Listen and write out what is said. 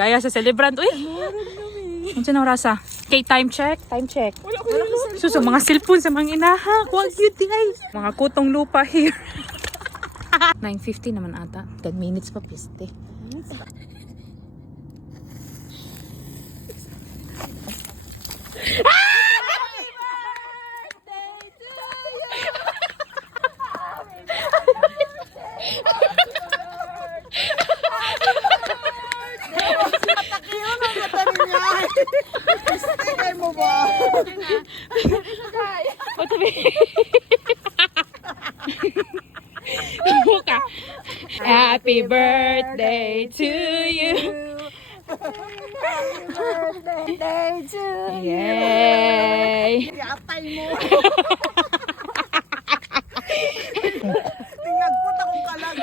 Gaya sa celebrant. Uy! Ano siya ng rasa? Okay, time check. Time check. Suso, mga cellphone sa mga inaha. Wag yun, guys. Mga kutong lupa here. 9:50 naman ata. 10 minutes pa, piste. Sticker mo ba? Happy birthday to you. Birthday to Yay! Yatay mo. Tingnan po akong kalag.